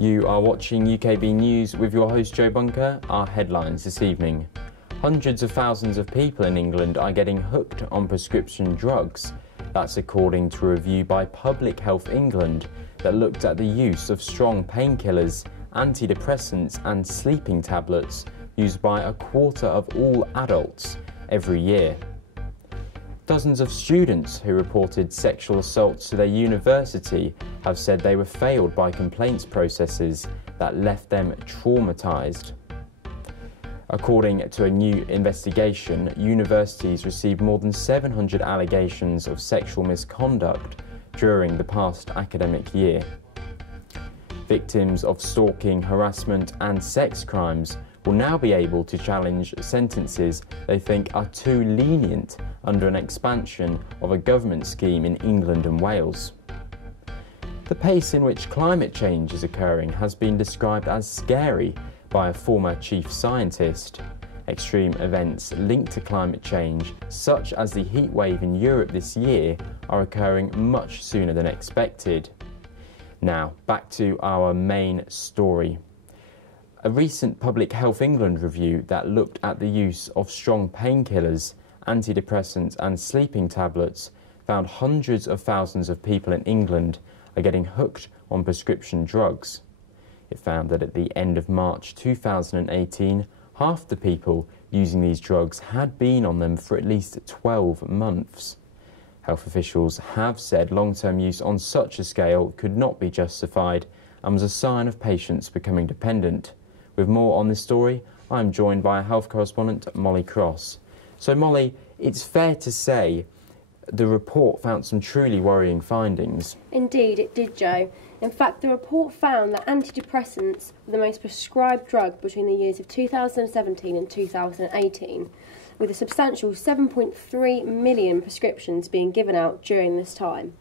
You are watching UKB News with your host Joe Bunker. Our headlines this evening. Hundreds of thousands of people in England are getting hooked on prescription drugs. That's according to a review by Public Health England that looked at the use of strong painkillers, antidepressants and sleeping tablets used by a quarter of all adults every year. Dozens of students who reported sexual assaults to their university have said they were failed by complaints processes that left them traumatised. According to a new investigation, universities received more than 700 allegations of sexual misconduct during the past academic year. Victims of stalking, harassment and sex crimes will now be able to challenge sentences they think are too lenient under an expansion of a government scheme in England and Wales. The pace in which climate change is occurring has been described as scary by a former chief scientist. Extreme events linked to climate change, such as the heat wave in Europe this year, are occurring much sooner than expected. Now, back to our main story. A recent Public Health England review that looked at the use of strong painkillers, antidepressants and sleeping tablets found hundreds of thousands of people in England are getting hooked on prescription drugs. It found that at the end of March 2018, half the people using these drugs had been on them for at least 12 months. Health officials have said long-term use on such a scale could not be justified and was a sign of patients becoming dependent. With more on this story, I'm joined by a health correspondent, Molly Cross. So Molly, it's fair to say the report found some truly worrying findings. Indeed, it did, Joe. In fact, the report found that antidepressants were the most prescribed drug between the years of 2017 and 2018, with a substantial 7.3 million prescriptions being given out during this time.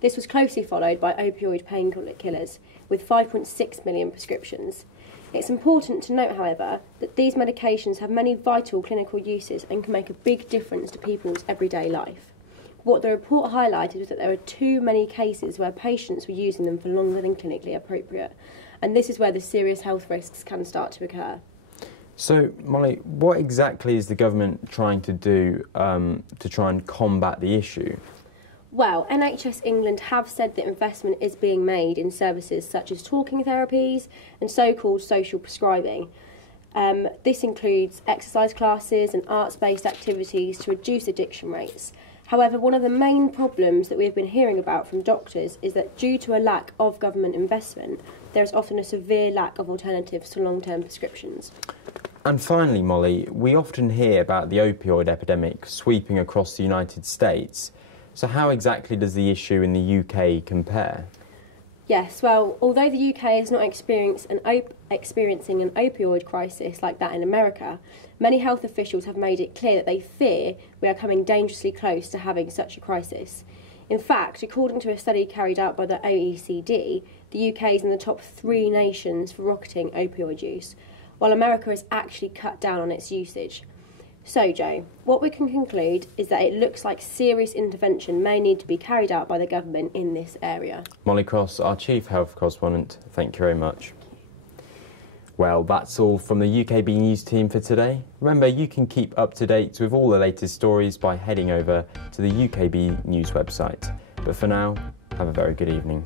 This was closely followed by opioid painkillers, with 5.6 million prescriptions. It's important to note, however, that these medications have many vital clinical uses and can make a big difference to people's everyday life. What the report highlighted was that there are too many cases where patients were using them for longer than clinically appropriate, and this is where the serious health risks can start to occur. So, Molly, what exactly is the government trying to do to try and combat the issue? Well, NHS England have said that investment is being made in services such as talking therapies and so-called social prescribing. This includes exercise classes and arts-based activities to reduce addiction rates. However, one of the main problems that we have been hearing about from doctors is that due to a lack of government investment, there is often a severe lack of alternatives to long-term prescriptions. And finally, Molly, we often hear about the opioid epidemic sweeping across the United States. So how exactly does the issue in the UK compare? Yes, well, although the UK is not experiencing an opioid crisis like that in America, many health officials have made it clear that they fear we are coming dangerously close to having such a crisis. In fact, according to a study carried out by the OECD, the UK is in the top 3 nations for rocketing opioid use, while America has actually cut down on its usage. So, Joe, what we can conclude is that it looks like serious intervention may need to be carried out by the government in this area. Molly Cross, our Chief Health Correspondent, thank you very much. Well, that's all from the UKB News team for today. Remember, you can keep up to date with all the latest stories by heading over to the UKB News website. But for now, have a very good evening.